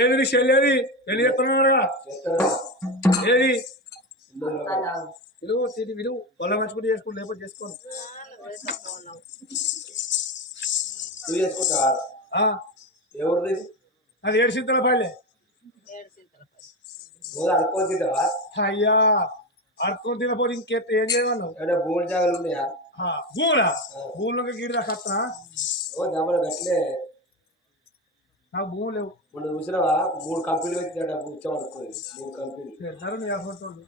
ఏది చెల్లేది పెళ్లి చెప్తున్నాడుగా ఏది విలువ తిరిగి విలువ వాళ్ళ మంచుకుంటే చేసుకోండి లేకపోతే చేసుకోండి ఎవరిది అది 7 సింతల పల్లె అయ్యా అడుకొని తినపోతే ఇంకెత్త ఏం చేయమన్నావు భూమి జాగాలు ఉన్నాయా భూములా భూములకి గిడిదా కట్టా గట్లే నాకు భూములు లేవు మొన్న చూసినావా 3 కంపెనీలు పెట్టినట్టు కూర్చోబడుతుంది 3 కంపెనీలు పెడతారు మీ అఫోటోలు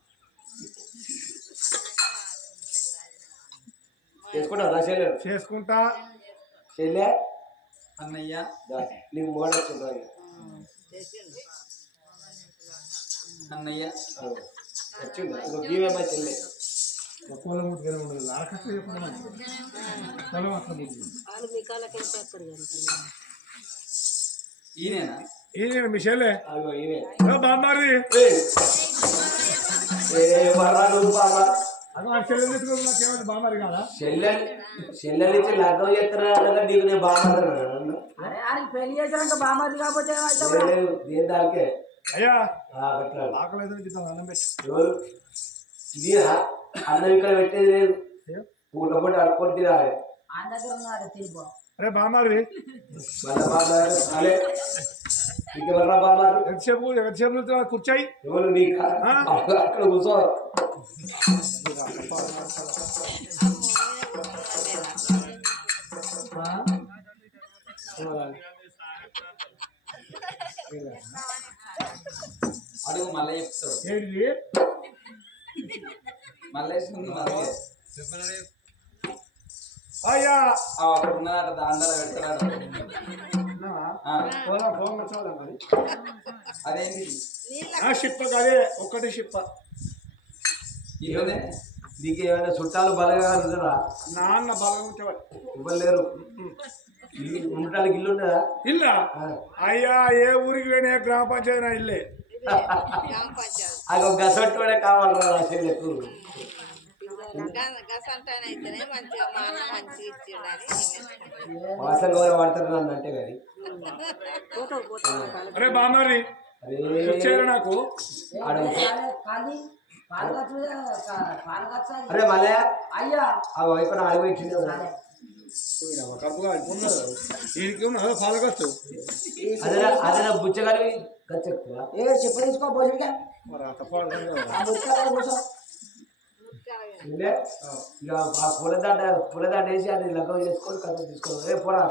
చేసుకుంటావా చెల్లె చేసుకుంటా చెల్లె అన్నయ్య నీకు మోడొచ్చింది అన్నయ్య వచ్చిందా గీవేమో చెల్లె పొలం ఉండదు ఆకస్సు పొలం అట్లా ఈయనేనా ఈయన మీ చెల్లె బామ్మారి నాకేమంటే బామ్మారి కాదా చెల్లెలిచ్చి లగ్గం చేస్తారా నీకు నేను బాగున్నాను పెళ్లి చేశారంటే బామ్మారి కాకపోతే దేని దానికే అయ్యా ఆకలి అన్నం పెట్టి ఇది అన్నం ఇక్కడ పెట్టేది లేదు పూట పూట అడుకొని తినాలి అరే బామ్మారి ఇంకెవరా బామ్మారి ఎంతసేపు కూర్చాయి ఎవరు నీకు అక్కడ కూర్చో అడుగు మళ్ళీ చెప్తాడు ఏంటి మళ్ళీ అయ్యా అక్కడ ఉన్నదట దాండాలు పెడతాడు మరి అదేంటి షిప్ అదే ఒక్కటి షిప్ ఇదే నీకు ఏమైనా చుట్టాలు బలంగా ఉన్నారా నాన్న బలంగా ఉంచేవాడు ఇవ్వలేరు ఉండటానికి ఇల్లు ఉండదా ఇల్లా అయ్యా ఏ ఊరికి పోయినా గ్రామ పంచాయతీ నా ఇల్లే అది ఒక గసట్టుడే కావాలరా చెల్లెకు వాసన కూడా పడతారు నన్ను అంటే కానీ అరే బామ్మారి నాకు అరే మళ్ళీ అయ్యా ఆ వైపు అడుగు ఇచ్చింది పాలకొచ్చు అదే బుచ్చగారి చెప్ప తీసుకో భోజనగా పూలదాట వేసి అది లగ్గం చేసుకొని కథ తీసుకోవాలి పోరా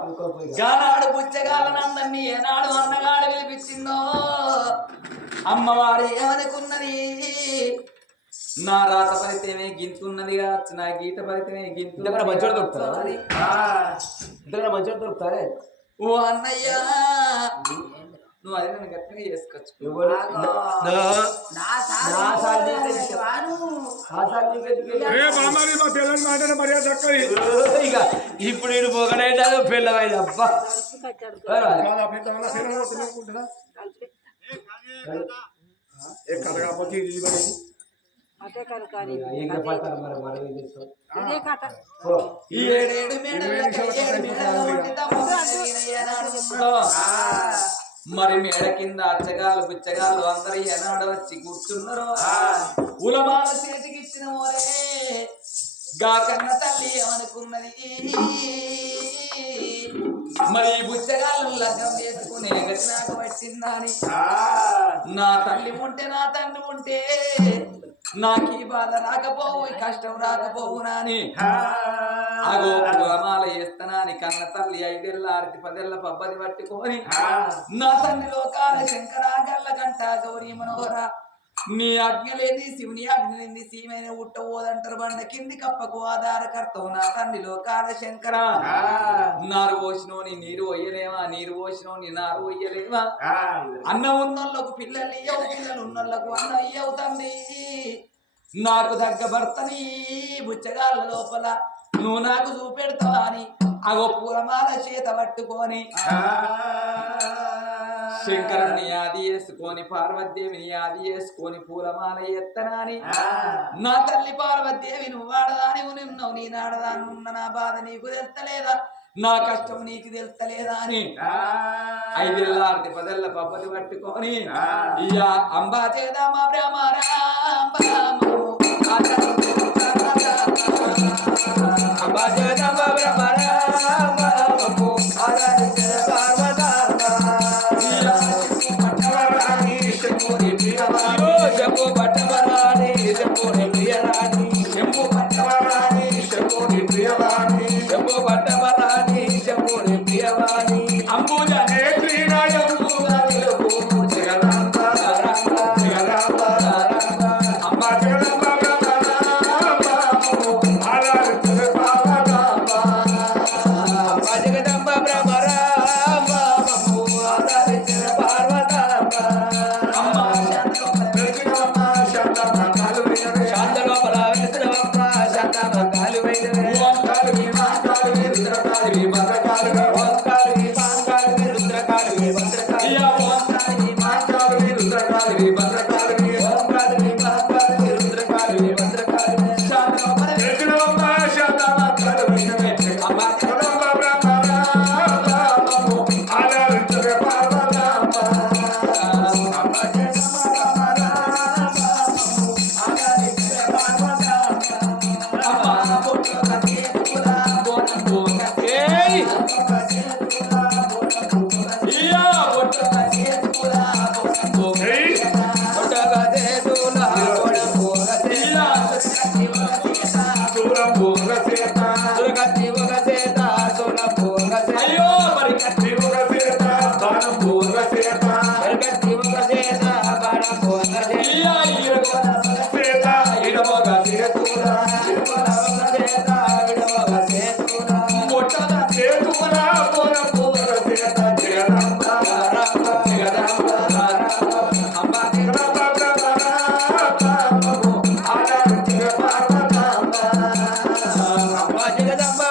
గానాడు బుచ్చగాలనందరినీ ఏనాడు అన్నగాడు పిలిపించిందో అమ్మవారు ఏమనుకున్నది నా రాత ఫలితమే గింతున్నది కావచ్చు నా గీత ఫలితమే గింతు మంచోడు దొరుకుతారు ఇంతకన్నా మంచోడు దొరుకుతారే ఓ అన్నయ్యా నువ్వు అది నన్ను గట్టిగా చేసుకోవచ్చు ఇప్పుడు ఇటు పోగడైనా పెళ్ళమైంది అబ్బా మరి మేడ కింద అచ్చగాలు పిచ్చగాలు అందరూ ఎనాడ వచ్చి కూర్చున్నారు ఉలమాల చేతికి ఇచ్చిన మోరే గా కన్న తల్లి ఏమనుకున్నది మరి బుచ్చగాళ్ళు లగ్నం చేసుకునే గతి నాకు పట్టిందా అని నా తల్లి ఉంటే నా తండ్రి ఉంటే నాకు ఈ బాధ రాకపోవు కష్టం రాకపోవు నాని అగో పులమాల వేస్తానని కన్న తల్లి 5 ఏళ్ళ 10 ఏళ్ళ పబ్బది పట్టుకొని నా తండ్రి లోకాల శంకరాగల్ల కంట గౌరీ మనోహర నీ ఆజ్ఞ లేని శివుని ఆజ్ఞ లేని సీమైన ఉట్టబోదంటారు బండ కింది కప్పకు ఆధారకర్తవు నా తండ్రిలో కాలశంకర నారు పోసినోని నీరు పోయలేవా నీరు పోసినోని నారు పోయలేవా అన్నం ఉన్నోళ్ళకు పిల్లలు ఇయ్యవు పిల్లలు ఉన్నోళ్ళకు అన్న ఇయ్యవు తండ్రి నాకు తగ్గ భర్తని బుచ్చగాళ్ళ లోపల నువ్వు నాకు చూపెడతావా అని అగో పూలమాల చేత పట్టుకొని శంకరుని ఆది చేసుకొని పార్వతీదేవిని ఆది చేసుకొని పూలమాల ఎత్తనాని నా తల్లి పార్వతీదేవి నువ్వు వాడదాని ఉన్నావు నీ నాడదాని ఉన్న నా బాధ నీకు తెలుస్తలేదా నా కష్టం నీకు తెలుస్తలేదా అని 5 ఏళ్ళ పదెళ్ళ పబ్బలు పట్టుకొని ఇక అంబా చేద్దామా బ్రహ్మరాంబరాము అంబా చేద్దామా బ్రహ్మరాంబరాము శంభు పట్టవరాణి శంభుని ప్రియరాణి శంభు పట్టవరాణి శంభుని ప్రియవాణి శంభు పట్టవరాణి శంభుని ప్రియవాణి అంబుజ నేత్రి జగదాంబ జగదాంబ అంబ జగదాంబ జగదంబ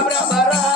బ్రహ్మరామ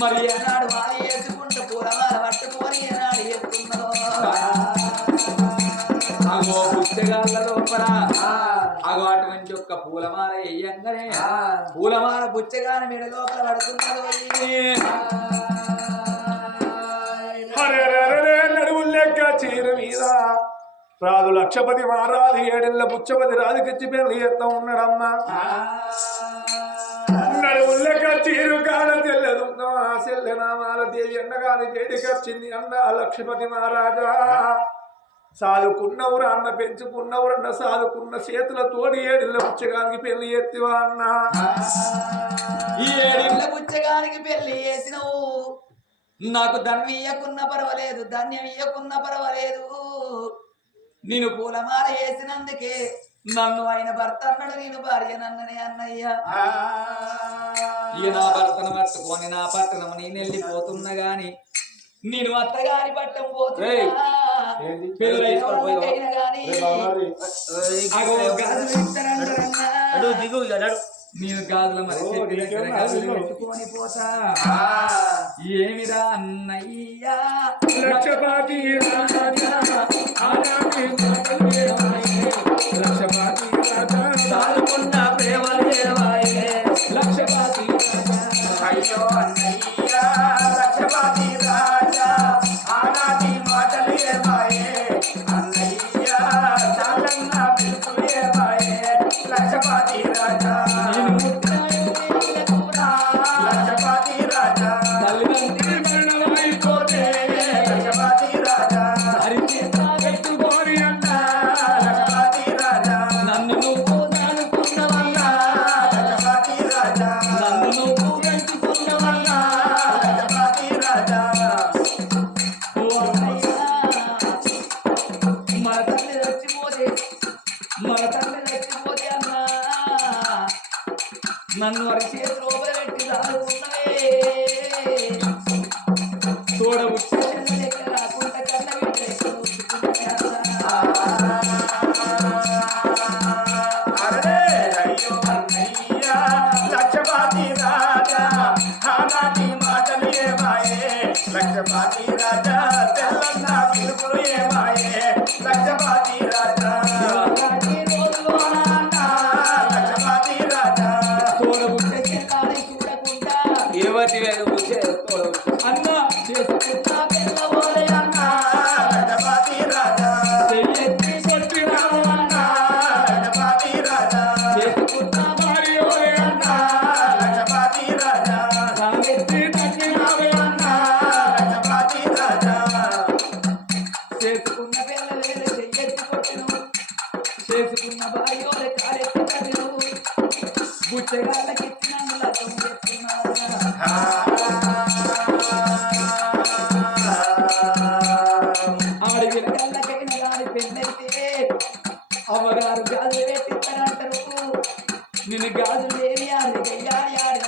మరి ఏనాడు వారి వేసుకుంటూ పూలమాల పట్టుకొని ఏనాడు ఎత్తున్నావు అగో పుస్తకాల లోపల అగో అటువంటి ఒక్క పూలమాల వేయంగానే పూలమాల పుచ్చగాని మెడ లోపల పడుతున్నది నడువులు లెక్క చీర మీద రాదు లక్షపతి వారాది 7 ఏళ్ల బుచ్చపతి రాజుకిచ్చి పెళ్లి ఎత్త ఉన్నాడమ్మా నడువులెక్క చీరు కాడ తెల్లదు సెల్లెనామాల దేవి అన్నగాని వేడికొచ్చింది అన్న లక్ష్మీపతి మహారాజా సాదుకున్నవురు అన్న పెంచుకున్నవురు అన్న సాదుకున్న చేతుల తోడి 7 ఏళ్ల బుచ్చగానికి పెళ్లి ఎత్తివా అన్న ఈ 7 ఏళ్ల బుచ్చగానికి పెళ్లి చేసినవు నాకు ధనం ఇయ్యకున్నా పర్వాలేదు ధాన్యం ఇయ్యకున్నా పర్వాలేదు నేను పూలమాల వేసినందుకే నన్ను ఆయన భర్త అన్నాడు నేను భార్య నన్ననే అన్నయ్య ఈ నా భర్తను పట్టుకొని నా పట్టణం నేను వెళ్ళిపోతున్నా గాని నేను అత్తగారి పట్టం పోతున్నా పెళ్ళైనా గాని నేను గాజుల మరి ఓ, చెట్టు దగ్గర నీకేమన్నా గాజులు అసలు? పెట్టుకొని పోతా ఏమిరా అన్నయ్యా లక్షపాతి రాజా ఆనాటి మాటలు ఏమాయే లక్షపాతి రాజా సాలుకున్న ప్రేమలు ఏవాయే లక్షపాతి అయ్యో అన్నయ్యా లక్షపతి రాజా ఆనాటి మాటలు ఏమాయే అన్నయ్యా చాలన్న పిలుపులు ఏమాయే లక్షపతి రాజా నేను ముట్టాయకురా లక్షపతి రాజా తల్లిదండ్రి మరణమైపోతే లక్షపతి రాజా అరిచేత పెట్టుకోని అన్న లక్షపతి రాజా నన్ను నువ్వు దానుకున్నవన్నా లక్షపతి రాజా నన్ను నువ్వు పెంచుకున్నవన్నా లక్షపతి రాజా ఓ అన్నయ్యా మన తల్లి చచ్చిపోతే అన్నా నన్ను వారి చేతి లోపల పెట్టి దాడుకున్నవే తోడ ఉచ్చేసిన లెక్క రాకుండా కన్న వీటి లెక్క ఉంచుకున్నా అరే అయ్యో అన్నయ్యా లక్షపతి రాజా ఆనాటి మాటలు ఏమాయే లక్షపతి రాజా తెల్లన్న పిలుపులు ఏమాయే లక్షపతి రాజా అలాంటి రోజులోన లక్షపతి రాజా తోడ ఉచ్చేసిన దాన్ని చూడకుండా అన్న చేసుకున్నా పిల్లవాడే అన్న లక్షపతి రాజా చెయ్యెత్తి కొట్టినావు అన్న లక్షపతి రాజా చేసుకున్నా భార్యోడే అన్న లక్షపతి రాజా సాగెత్తి తగ్గినావే అన్న లక్షపతి రాజా చేసుకున్న పిల్లవేళ చెయ్యెత్తి కొట్టిను చేసుకున్న భార్యోడే కారెత్తి కదిను గుచ్చగాళ్ళకిచ్చిన లతం చెప్తున్నావు ఆడి విలగల్లకైన గాని పెళ్ళైతే అమ్మగారు గాజులు పెట్టిస్తారంటారు నిన్ను గాజులు లేని ఆడి గయ్యాడి ఆడి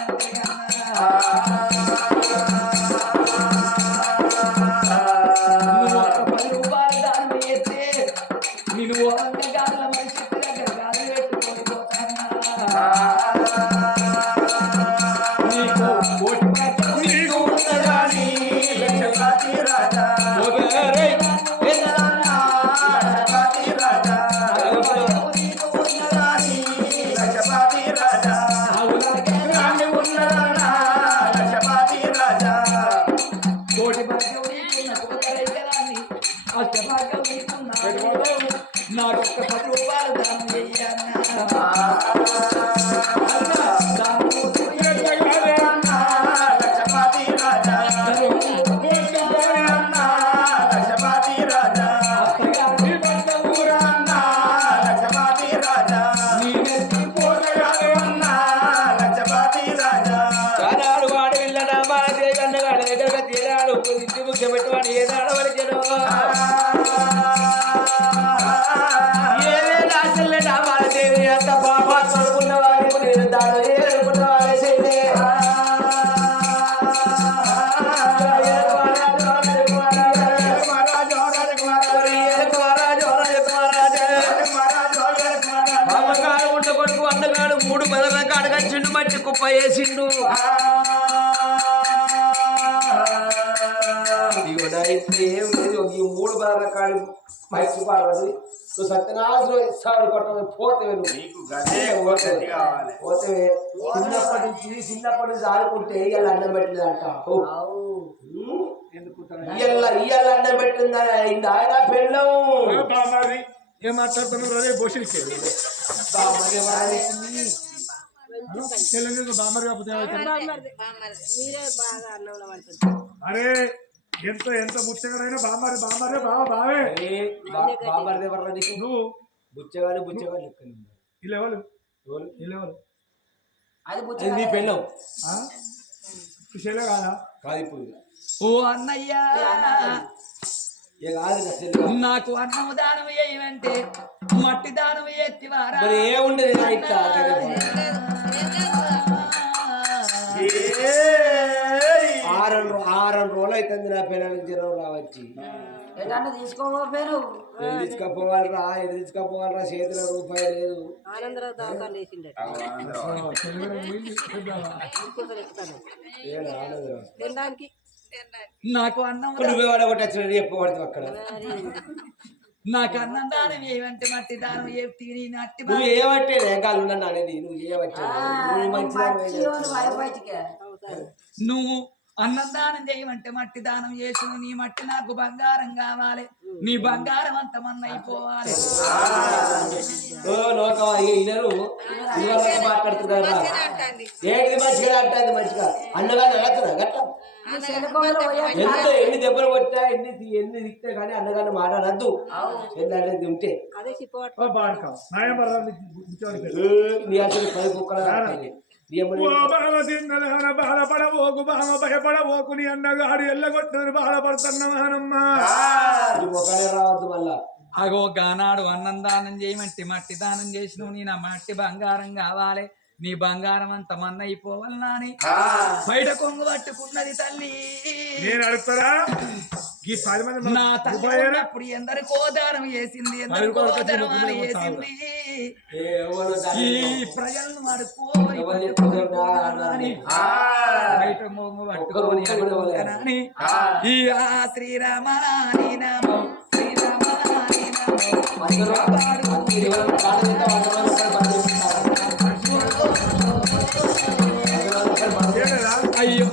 నువ్వు ఒక 10 రూపాయలు దానం చేస్తే నేను ఓరంగా గాజుల మనిషి దగ్గర గాజులు పెట్టుకొని పోతానా నీకు ఓటి పట్టం నీకు ఉన్నదాని లక్షపతి రాజా ఒకరే ఎన్నదానా లక్షపతి రాజా నీకు ఉన్నదాని లక్షపతి రాజా ఆవులాగే రాణి ఉన్నదన్నా లక్షపతి రాజా కోటి భాగ్యం నీకున్న కోటరైతేదాన్ని అష్టభాగ్యం నీకున్న నాకొక్క 10 రూపాయలు దానం చెయ్యన్నా లక్షపతి రాజా లక్షపతి రాజా లక్షపతి రాజా లక్షపతి రాజా కానాడు వాడు వెళ్ళడా మన దేవన్నగాడు దగ్గర తీరాడు ఇంటి ముఖ్య పెట్టువాడు ఏనాడు వలికెను ఏమే రాసల్లడా మన దేవి అంత పాపా చదువుకున్న వాడికి నేను దాడు ఏడుకున్న వాడే చేయలే అమ్మగారు ఉండ కొడుకు అన్నగాడు 3 పదల కాడగా చిన్ను మట్టి కుప్ప వేసిండు ఏం లేదు ఈ 3 పదాల కాడి మైక్ పాడదు నువ్వు సత్యనాశనం ఇస్తాడు కొట్టడం పోతే నీకు పోతే చిన్నప్పటి నుంచి ఆడుకుంటే ఇవాళ అన్నం పెట్టలేదంట ఇవాళ అన్నం పెట్టిందా అయింది ఆయన పెళ్ళం బామారి ఏం మాట్లాడుతున్నారు రే బోషిల్కి తెలంగాణ బామరి కాకపోతే మీరే బాగా అన్నంలో పడుతుంది అరే ఎంత ఎంత ముచ్చగాడైనా బామారి బామారే బావే బాబర్ది ఎవరు నీకు నువ్వు బుచ్చగాడు లెక్క ఈ లెవెల్ ఈ లెవెల్ అది నీ పెళ్ళం విషయంలో కాదా కాదు ఇప్పుడు ఓ అన్నయ్యా ఏ కాదు నాకు అన్నం దానం ఏమంటే మట్టి దానం ఎత్తివారా మరి ఏముండదు నా ఇట్లా ఆరం రోజులు అవుతుంది నా పిల్లలకి జ్వరం రావచ్చు. ఎటన్నా తీసుకోపోయారు ఎటు తీసుకపోవాలరా చేతిలో రూపాయి లేదు. ఆనందరావు దవాఖాన వేసిండట ఏడా ఆనందరావు తినడానికి నాకు అన్నం నువ్వే వాడగొట్టి వచ్చినట్టు చెప్పబడుతుంది అక్కడ. నాకు అన్నం దానం ఏమంటే మట్టి దానం ఏ తిని నట్టి నువ్వు ఏమంటే రేఖలు ఉన్నాను అనేది నువ్వు చేయవచ్చు. నువ్వు మంచిగా నువ్వు అన్నం దానం చేయమంటే మట్టి దానం చేసు నీ మట్టి నాకు బంగారం కావాలి నీ బంగారం అంత మన్న అయిపోవాలి. మాట్లాడుతున్నారు ఏంటి మంచిగా అంటుంది మంచిగా అన్నగా నడుతున్నా గట్లా ఎంత ఎన్ని దెబ్బలు కొట్టా ఎన్ని దిక్తే కానీ అన్నగానే మాట్లాడద్దు అనేది ఉంటే అదే నీ అసలు పది కుక్కలు బాధపడబోకు బామ భయపడబోకు నీ అన్నగాడు ఎల్లగొట్టుని బాధపడుతున్నా రావద్దు మళ్ళా. అగో గానాడు అన్నం దానం చేయమంటే మట్టి దానం చేసిన నీ నా మట్టి బంగారం కావాలి నీ బంగారం అంత మన్న అయిపోవాలని బయట కొంగు పట్టుకున్నది తల్లి. నేను అడుగుతారా నా తల్లి అప్పుడు ఎందరికో దానం చేసింది ఎందరికో ధర్మాలు చేసింది ఈ ప్రజలను అడుక్కోని బయట మొంగు పట్టుకొని అడుక్కోని ఈ శ్రీరామాని నామం శ్రీరామాని అయ్యో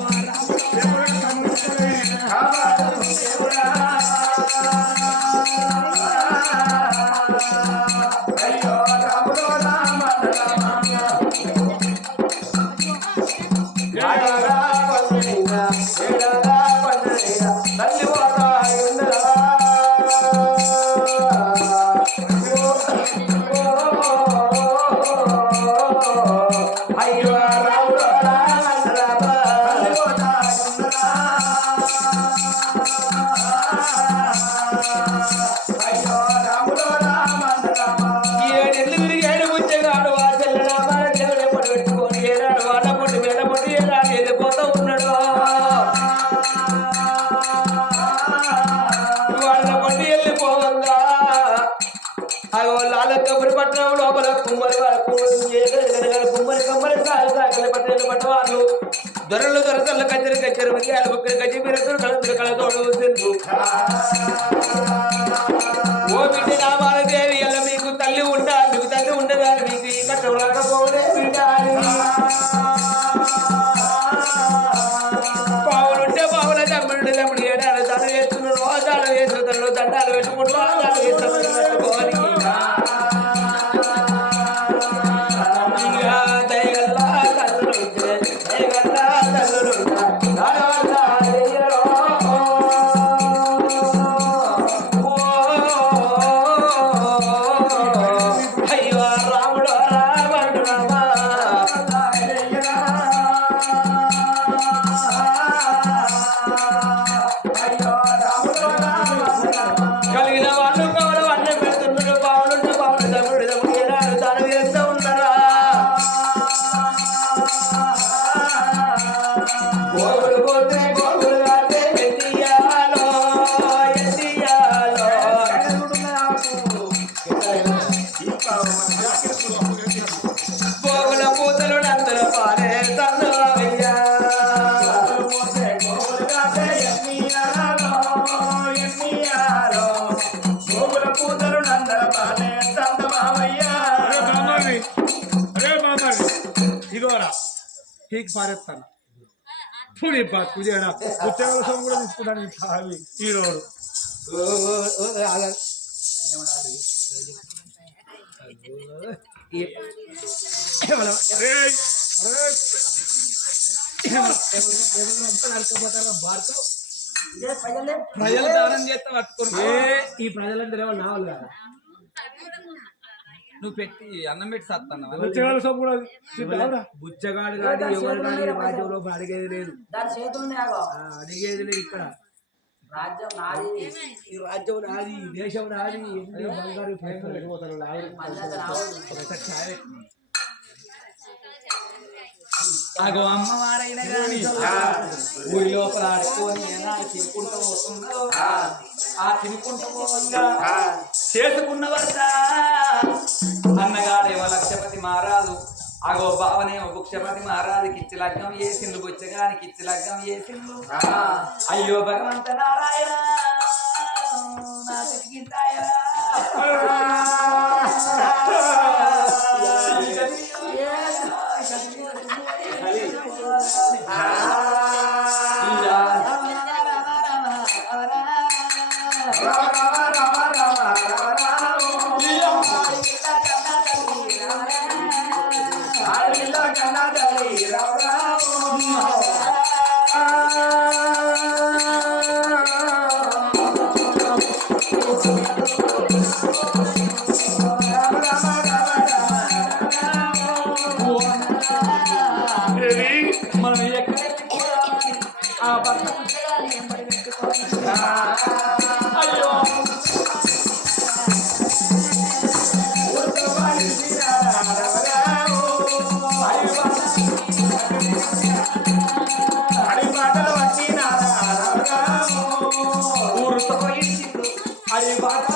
కబురి పట్టణం లోపల కుమ్మరి పట్టణాలు పట్టవాళ్ళు దొరలు దొరసలు కచ్చరు ముఖ్యాలు బుక్కలు కచ్చి మీరు కళ కళతోడు తెలుసు. ఓ బిడ్డ రామాలదేవి అలా మీకు తల్లి ఉంటా మీకు తల్లి ఉండదా మీకు ఈ కట్టం రాకపోలే బిడ్డాలి. పావులుంటే పావుల తమ్ముడు తమ్ముడు ఏడాడు దండ వేస్తున్నాడు దండ వేస్తున్నాడు దండాలు పెట్టుకుంటూ దండాలు వేసుకోవాలి. పారేస్తాను పూడి పూజేడా ఉద్యోగం కూడా తీసుకున్నాను ఈ రోడ్డు ప్రజలు దానం చేస్తే పట్టుకుని ఈ ప్రజలందరూ ఏమో నావలు కదా నువ్వు పెట్టి అన్నం పెట్టి సత్తాను బుచ్చగాడు కాదు ఎవరు కానీ రాజ్యంలో అడిగేది లేదు అడిగేది లేదు ఇక్కడ రాజ్యం నాది ఈ రాజ్యం నాది దేశం నాది ఎన్ని బంగారు అగో అమ్మవారైనా గాని ఊరి లోపల ఆడుకొని ఏనాడు తినుకుంటూ పోతున్నారో ఆ తినుకుంటూ పోవంగా చేసుకున్న వద్ద అన్నగాడేమో లక్షపతి మహారాజు అగో బావనేమో భుక్షపతి మహారాజుకి ఇచ్చి లగ్నం చేసిండు బుచ్చగానికి ఇచ్చి లగ్నం చేసిండు అయ్యో భగవంత నారాయణ నా తిరిగితాయా మనం ఎక్కడ ఆ భర్త పుస్తకాన్ని ఎంబడి పెట్టుకోవాలి అయ్యో ఊరుతో అది బాగా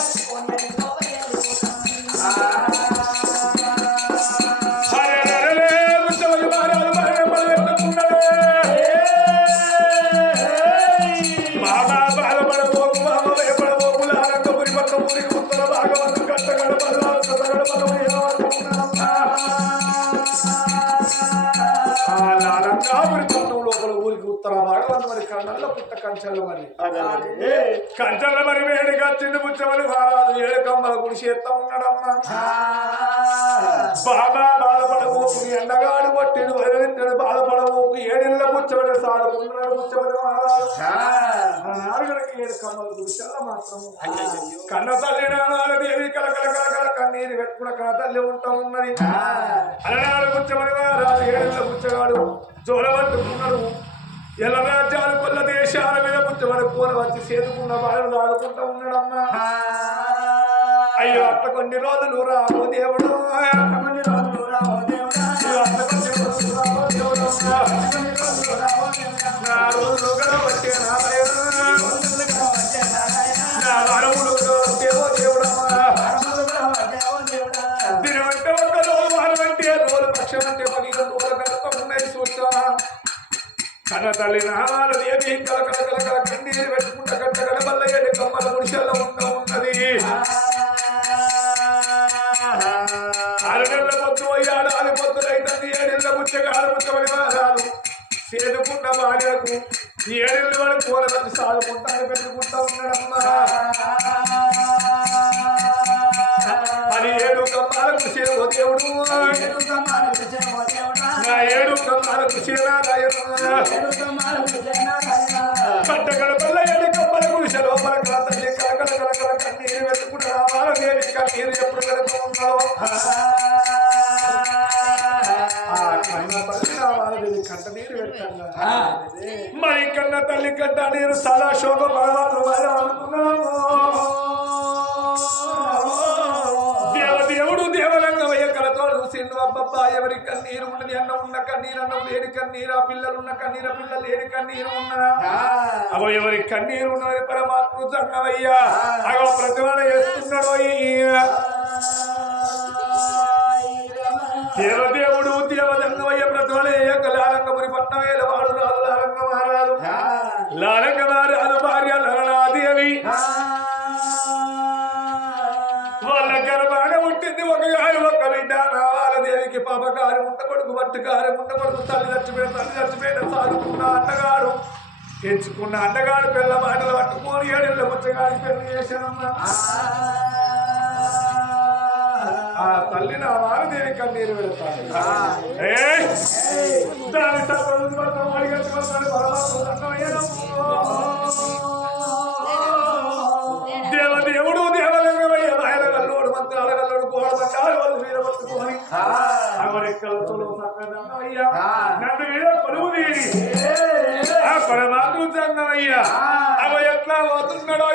ఉత్తర భాగవతం మరి కన్నల్ల పుట్ట కంచెల మరి కంచెల మరి వేడిగా చిన్న పుచ్చమని వారాలు 7 కమ్మల గుడిసి ఎత్తా ఉన్నాడమ్మా బాబా బాధపడబోకు ఎండగాడు పట్టిడు వదిలింటాడు బాధపడబోకు 7 ఇళ్ళ పుచ్చమని సాడుకున్నాడు పుచ్చమని వారాలు 7 కమ్మల గుడిసెల్ల మాత్రము కన్న తల్లి నానాలు దేవి కలకల కలకల కన్నీరు పెట్టుకున్న కన్న తల్లి ఉంటా ఉన్నది అలనాడు పుచ్చమని వారాలు 7 ఇళ్ళ పుచ్చగాడు జోలబట్టుకున్నాడు ఎలా రాజ్యాలు కొల్ల దేశాల మీద పుచ్చమని పూల వచ్చి చేతుకున్న బాధలు ఆడుకుంటూ ఉన్నాడమ్మా అయ్యో అట్ల కొన్ని రోజులు రావు దేవుడు నా రోజులు గడవచ్చే నా వరములు దేవో దేవుడమ్మా దీనివంటే ఒక రోజు వారమంటే రోజు పక్షం అంటే 12 రోజుల గడప ఉన్నాయి చూస్తా కన్న తల్లి నామాలు దేవి కలకల కలకల కన్నీరు పెట్టుకుంటా కట్ట గడబల్ల 7 కమ్మల గుడిసెల్లో ఉన్నది 6 నెలల పొద్దు 6 పొద్దులైతుంది 7 ఇళ్ళ పుచ్చగాడు పుచ్చమని వారాలు చేదుకున్న భార్యకు 7 ఇళ్ళ వరకు పూల వచ్చి సాదుకుంటాను పెట్టుకుంటా ఉన్నాడమ్మా 17 కమ్మాల కృషి ఓ దేవుడు నా 7 కమ్మాల కృషి కట్టగడపల్ల 7 కమ్మల గుడిసె లోపల తల్లి కలకల కలకల కన్నీరు వెతుకుంటూ రావాలి దేవి కన్నీరు ఎప్పుడు కడుతూ ఉన్నాడో కంట నీరు పెట్టంగా మరి కన్న తల్లి కంట నీరు చాలా శోభ పడవాలి అనుకున్నాము దేవుడు దేవరంగమయ్య కలతో చూసిండు అబ్బబ్బా ఎవరి కన్నీరు ఉన్నది అన్న ఉన్న కన్నీరు అన్నం లేని కన్నీరు ఆ పిల్లలు ఉన్న కన్నీరు ఆ పిల్లలు లేని కన్నీరు ఉన్నదా అగో ఎవరి కన్నీరు ఉన్నది పరమాత్మ సంగమయ్యా అగో ప్రతివాడ చేస్తున్నాడు దేవదేవుడు దేవదంగమయ్య ప్రతివలయ్య లారంగపురి పట్టణమేల వాడు రాదు లారంగ మహారాజు లారంగ మహారాజు భార్య లలనాదేవి వాళ్ళ గర్భాన పుట్టింది ఒక గారు ఒక బిడ్డ రావాల దేవికి పాపగారు ఉంట కొడుకు బట్టుగారు ఉంట కొడుకు తల్లి చచ్చిపోయిన సాదుకున్న అన్నగాడు ఎంచుకున్న అన్నగాడు పిల్ల మాటలు పట్టుకొని 7 ఇళ్ళ పుచ్చగాడి పెళ్లి చేశానమ్మా ఆ తల్లి నా వారదేవి కన్నీరు పెడతాను దాని దేవదేవుడు దేవలింగమయ్య నాయన గల్లోడు మంత్రాల గల్లోడు గోడ పట్టాలు వాళ్ళు మీద పట్టుకొని అవరెక్కలతో సక్కదన్నమయ్యా నన్ను మీద కొలువు తీరి ఆ పరమాత్మ సంగమయ్యా అవ ఎట్లా పోతున్నాడో